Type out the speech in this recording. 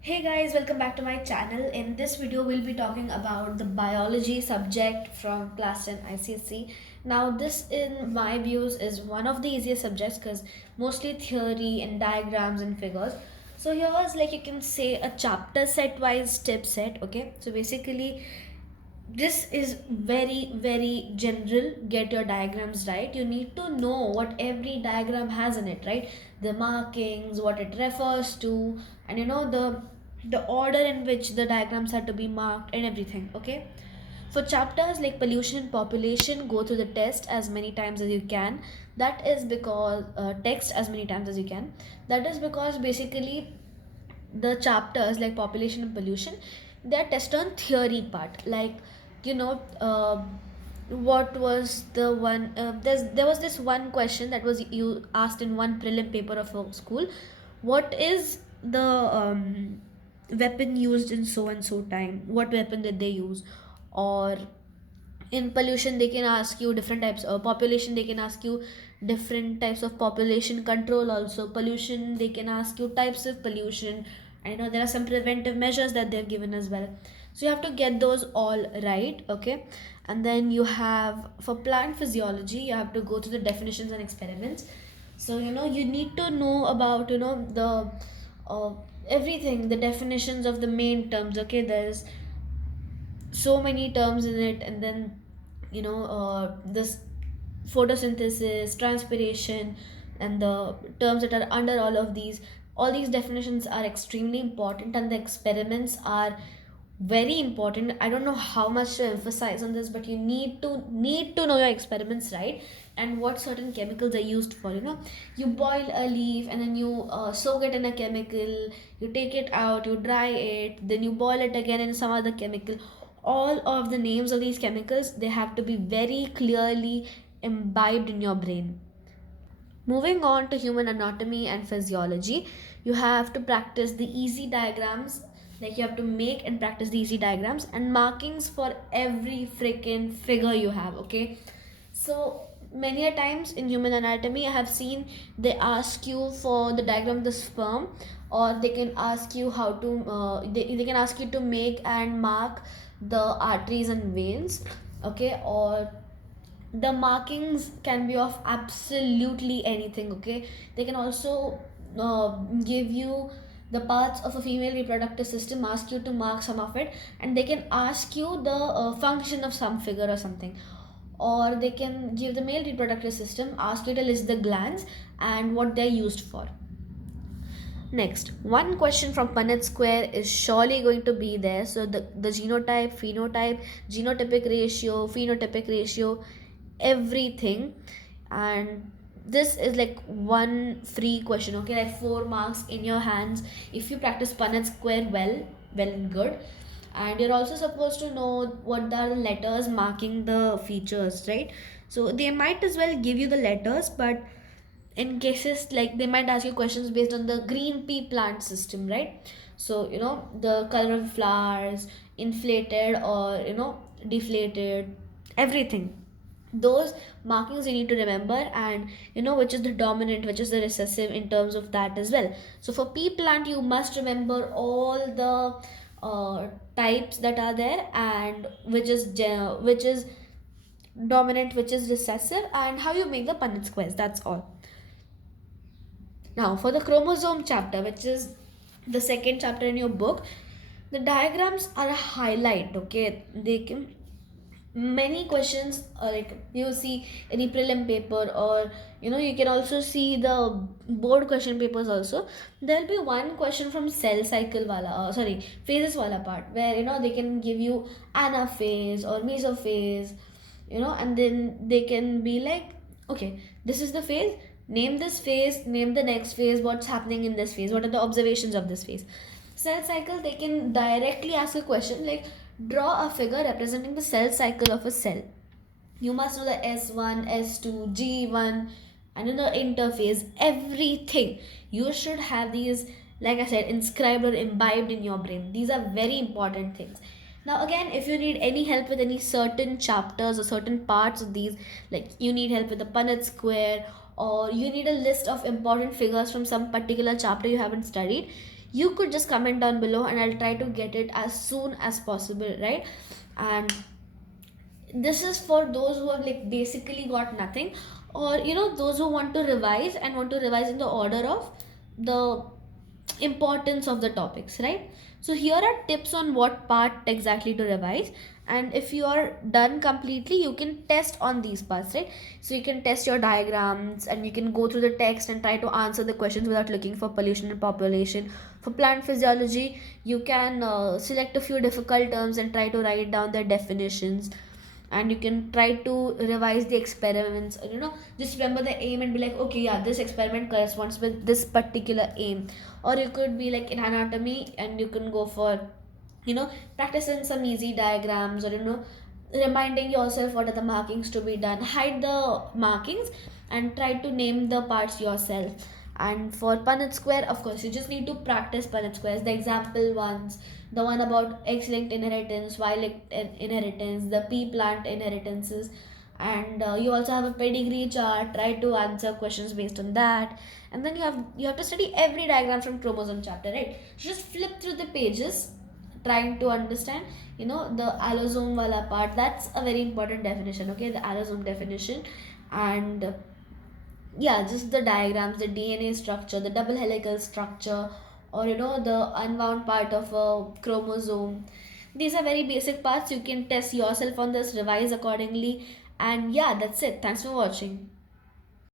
Hey guys, welcome back to my channel. In this video, we'll be talking about the biology subject from class 10 ICSE. Now, this, in my views, is one of the easiest subjects because mostly theory and diagrams and figures. So here is like you can say a chapter set wise tip set. Okay, so basically this is very general. Get your diagrams right. You need to know what every diagram has in it, right? The markings, what it refers to, and the order in which the diagrams are to be marked and everything. Okay, for chapters like pollution and population, go through the test as many times as you can. That is because text as many times as you can. That is because basically the chapters like population and pollution, they're test on theory part, like you know uh, what was the one there was this one question that was you asked in one prelim paper of a school. What is the weapon used in so and so time? What weapon did they use? Or in pollution they can ask you different types of population, they can ask you different types of population control. Also pollution, they can ask you types of pollution. I know there are some preventive measures that they've given as well, so you have to get those all right. Okay, and then you have for plant physiology, you have to go through the definitions and experiments. So you need to know about the uh, everything, the definitions of the main terms. Okay, there's so many terms in it, and then this photosynthesis, transpiration, and the terms that are under all these definitions are extremely important, and the experiments are very important. I don't know how much to emphasize on this, but you need to know your experiments right, and what certain chemicals are used for. You boil a leaf and then you soak it in a chemical, you take it out, you dry it, then you boil it again in some other chemical. All of the names of these chemicals, they have to be very clearly imbibed in your brain. Moving on to human anatomy and physiology, you have to practice the easy diagrams. Like you have to make and practice the easy diagrams and markings for every freaking figure you have. Okay, so many a times in human anatomy, I have seen they ask you for the diagram of the sperm, or they can ask you how to they can ask you to make and mark the arteries and veins. Okay, or the markings can be of absolutely anything. Okay, they can also give you the parts of a female reproductive system, ask you to mark some of it, and they can ask you the function of some figure or something. Or they can give the male reproductive system, ask you to list the glands and what they're used for. Next, one question from Punnett Square is surely going to be there. So the genotype, phenotype, genotypic ratio, phenotypic ratio, everything. And this is like one free question. Okay, like 4 marks in your hands if you practice Punnett Square well and good. And you're also supposed to know what are the letters marking the features, right? So they might as well give you the letters, but in cases like they might ask you questions based on the green pea plant system, right? So the color of flowers, inflated or deflated, everything. Those markings you need to remember, and which is the dominant, which is the recessive in terms of that as well. So for pea plant, you must remember all the types that are there, and which is dominant, which is recessive, and how you make the Punnett squares. That's all. Now, for the chromosome chapter, which is the second chapter in your book, the diagrams are a highlight. Okay, they can many questions like you see any prelim paper, or you can also see the board question papers also. There'll be one question from cell cycle wala, sorry, phases wala part, where they can give you anaphase or mesophase, and then they can be like, okay, this is the phase, name this phase, name the next phase, what's happening in this phase, what are the observations of this phase. Cell cycle, they can directly ask a question like, draw a figure representing the cell cycle of a cell. You must know the S1, S2, G1, and the interphase, everything. You should have these, like I said, inscribed or imbibed in your brain. These are very important things. Now, again, if you need any help with any certain chapters or certain parts of these, like you need help with the Punnett square, or you need a list of important figures from some particular chapter you haven't studied, you could just comment down below and I'll try to get it as soon as possible, right? And this is for those who have like basically got nothing, or those who want to revise and want to revise in the order of the importance of the topics, right? So here are tips on what part exactly to revise, and if you are done completely, you can test on these parts, right? So you can test your diagrams and you can go through the text and try to answer the questions without looking for pollution and population. For plant physiology, you can select a few difficult terms and try to write down their definitions, and you can try to revise the experiments. Just remember the aim and be like, okay, yeah, this experiment corresponds with this particular aim. Or you could be like in anatomy and you can go for practicing some easy diagrams, or reminding yourself what are the markings to be done. Hide the markings and try to name the parts yourself. And for Punnett square, of course, you just need to practice Punnett squares, the example ones, the one about X-linked inheritance, Y-linked inheritance, the P-plant inheritances, and you also have a pedigree chart. Try to answer questions based on that, and then you have to study every diagram from chromosome chapter, right? So just flip through the pages, trying to understand, the allosome wala part. That's a very important definition, okay? The allosome definition, and yeah, just the diagrams, the DNA structure, the double helical structure, or the unwound part of a chromosome. These are very basic parts. You can test yourself on this, revise accordingly, and yeah, that's it. Thanks for watching.